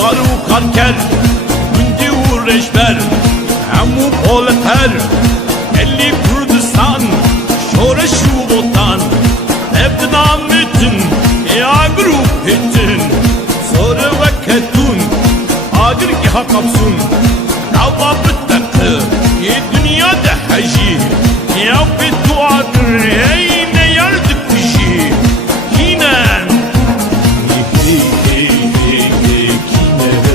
sarı karker gündü uğreşber hemu poleter Elli Kurdistan şore şu botan Ebdinam bütün ya grup bütün Sonra vaketun agir ki hakapsun Kava büttakı dünyada haji Ya bitu agir ne yardık kişi Kinen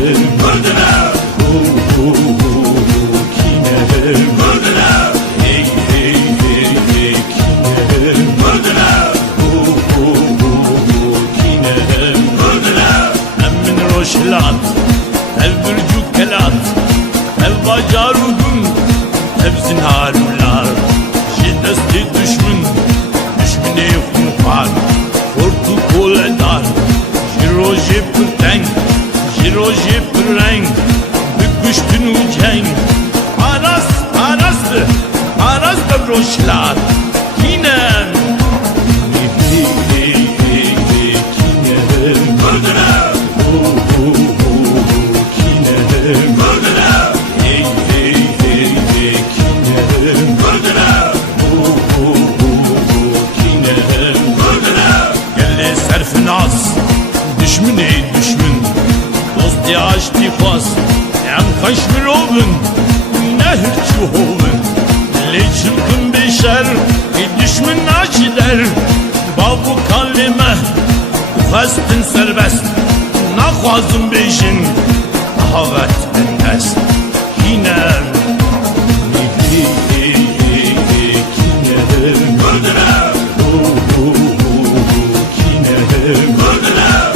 Mırdına Kinem Mırdına Mırdına Kinem Mırdına Emmin roşlat Ev bürcü kelat Ev bacarudun Ev zinharular Şiddesti düşmün Düşmüne hunkar Korku koledar Jiroji pırtenk Jiroji pırrenk Büküştün ucenk Aras, arastı Aras da broşlar Kinem Kinem Mırdına Kinem Mırdına Kinem Mırdına Kinem Mırdına Gelle serfinaz Düşmüne düşmün Dost yaş tifas Em kaşmir olun Nehir çuhovun Le çılgın beşer Düşmün naçider Babu kalime Ufastin serbest Nakhwazım beşin Havet endest Kinem Kinem Mırdına Kinem Mırdına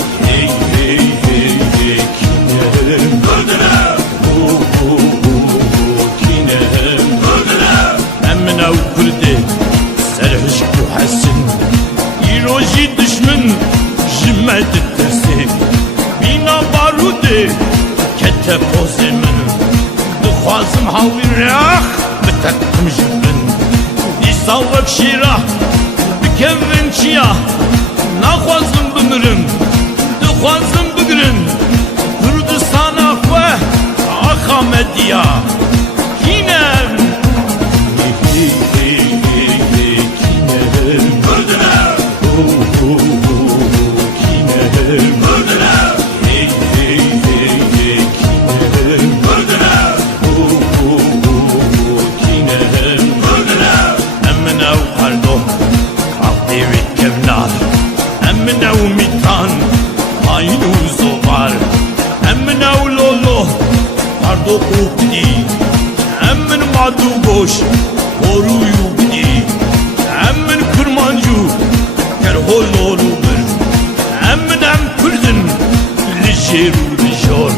Kinem Mırdına Kinem Mırdına Emmin ev kurdi Serhiş bu hassin İroji düşmün Jimedi tersi Bina barudi Kete pozimin Dukhwazım havirah Betettim jimin Disavvek şirah Bikevin çiyah Nakhwazım bimirin Dukhwazım bigirin Kurdistana xwe Akhamediya Kinem Kinem Mırdına Kinem Mırdına Kinem Mırdına Kinem Mırdına Emmin ev pardo Kaldevi kevlar Emmin ev mitan Aynı zobar Emmin ev lolo Pardo ukdi Emmin madu boş Koruyu bidi Emmin kurmancı Kerhol olubir Emmin em Kürdün Lijiru lijor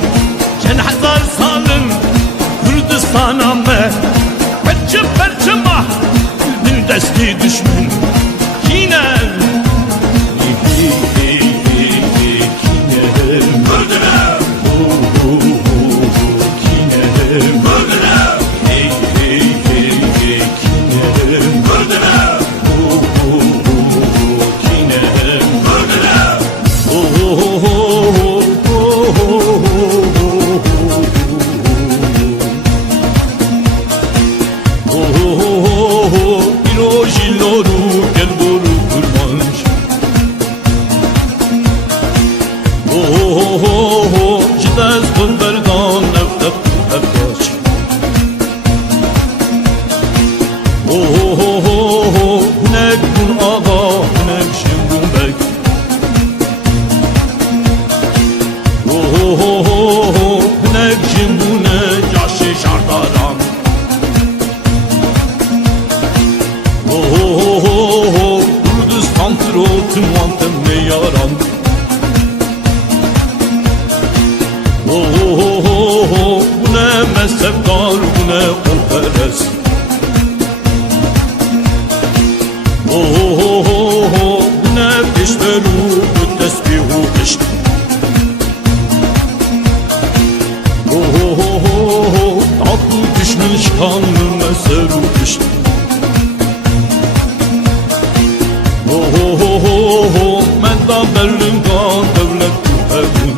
Çen hazar salın Kürdistan'a me Perçe perçe mah Bin desti düşmün Kinem Kinem Mırdına Kinem Mırdına Kinem Mırdına Kinem Mırdına İroji loru gel boru kurmanç Cidez kılberdan evdep evdaç Hunek kun ağa hunek şimdun bek Hunek şimdune caşı şardaran Kurdistan tırotun vantem ne yaran Bu ne mezhepkar bu ne olperest Bu ne peşveru bu tesbihu peşt Tatlı düşmün şkanlı meseru peşt Men da berlim kan devlet bu evun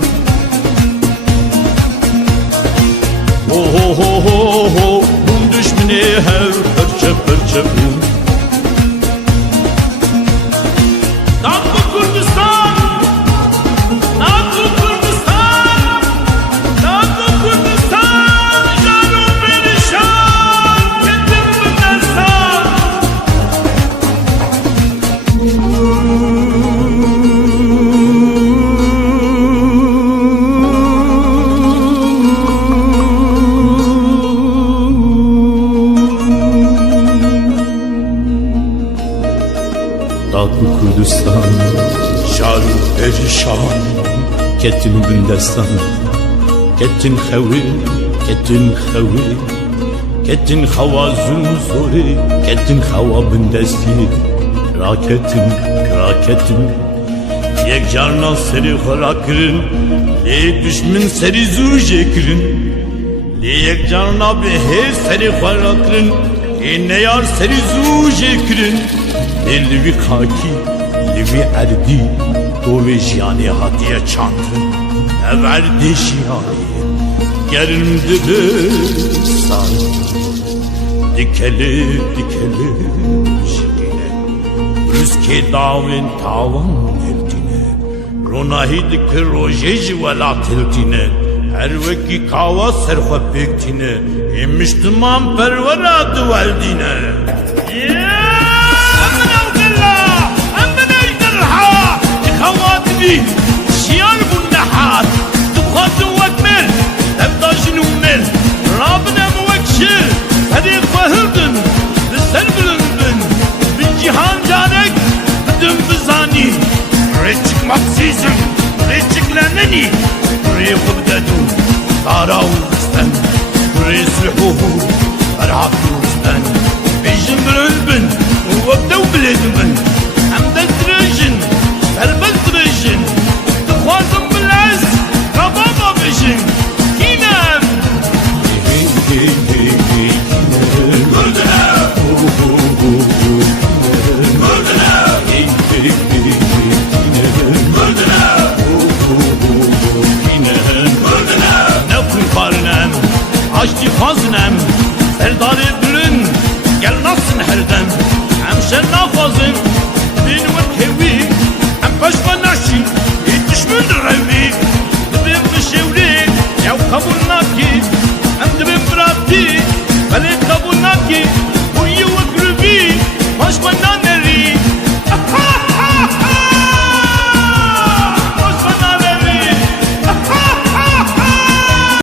her perçe perçe un. Tatlı Kurdistan, tatlı Kurdistan, tatlı Kurdistan, canım perişan, kendim bunlarsan. Tatlı Kurdistan, Canım perişan, kettin bindestan, kettin xewi, kettin xawazun zori, kettin xawa bindesti, raketim, yek carna seri xarakirin, le düşmün seri zûjekirin, le yek carna behe seri xarakirin, ne yar seri zûjekirin, le livi khaki, livi erdi, dove jiyane hatiye çandın, everdi jiyane, gerilmdi bir sar, dikeli şikine, rüzke davin tavan eltine, ronahid ki rojej vela tiltine, her veki kava serfa bektine, emiştiman pervera duveldine. شيال بالنحات تبخاز وكمل تبداجن ومل رابنا موكشل فريق فهردن بالسلب الانبن بالجهان جانك بدن بزاني ريتك مقسيزم ريتك لنني ريق بددو طاراو بستن ريسلحوه فرعاكو